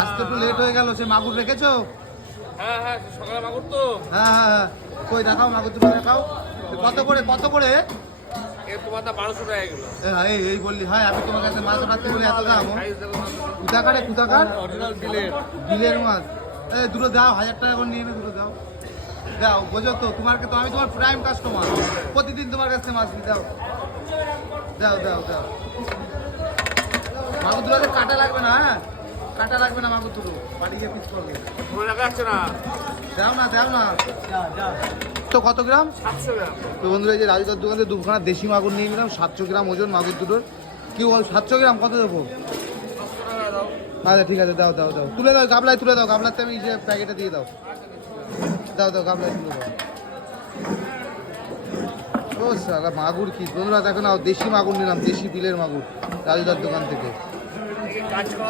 আজকে একটু লেট হয়ে গেল। সে মাগুর রেখেছো? হ্যাঁ হ্যাঁ, সকালে মাগুর তো। হ্যাঁ হ্যাঁ হ্যাঁ, কই দেখাও মাগুর দুটো দেখাও। কত করে কত করে? তোমার দাম 1200 টাকা এগুলো। এই বললি হয়, আমি তোমার কাছে মাছ রাখতে বলি এত দাম? কোথাকারে কোথাকার? অরিজিনাল বিলের। বিলের মাছ। দুটো দাও, 1000 টাকা করে নিয়ে নে, দুটো দাও। দাও, বোঝো তো তোমাকে তো আমি তোমার প্রাইম কাস্টমার, প্রতিদিন তোমার কাছে মাছ নিই। দাও দাও দাও দাও। মাগুর দুটোতে কাটা লাগবে না, হ্যাঁ কাটা লাগবে না মাগুর দুটো, বাড়ি গিয়ে পিস করবে। মনে রাখছে না। দাও না দাও না। তো কত গ্রাম? 700 গ্রাম। তো বন্ধুরা, এই যে রাজুদার দোকানে দুখানা দেশি মাগুর নিয়ে নিলাম, 700 গ্রাম ওজন মাগুর দুটোর। কি বল, 700 গ্রাম কত দেবো? 500 টাকা দাও। আচ্ছা ঠিক আছে, দাও দাও দাও, তুলে দাও, গাবলায় তুলে দাও, গাবলাতে আমি যে প্যাকেটে দিয়ে দাও। দাও দাও, গাবলায় তুলে দাও। ও সালা মাগুর কি বন্ধুরা, দেখো না, দেশি মাগুর নিলাম, দেশি বিলের মাগুর রাজুদার দোকান থেকে। কাজ করা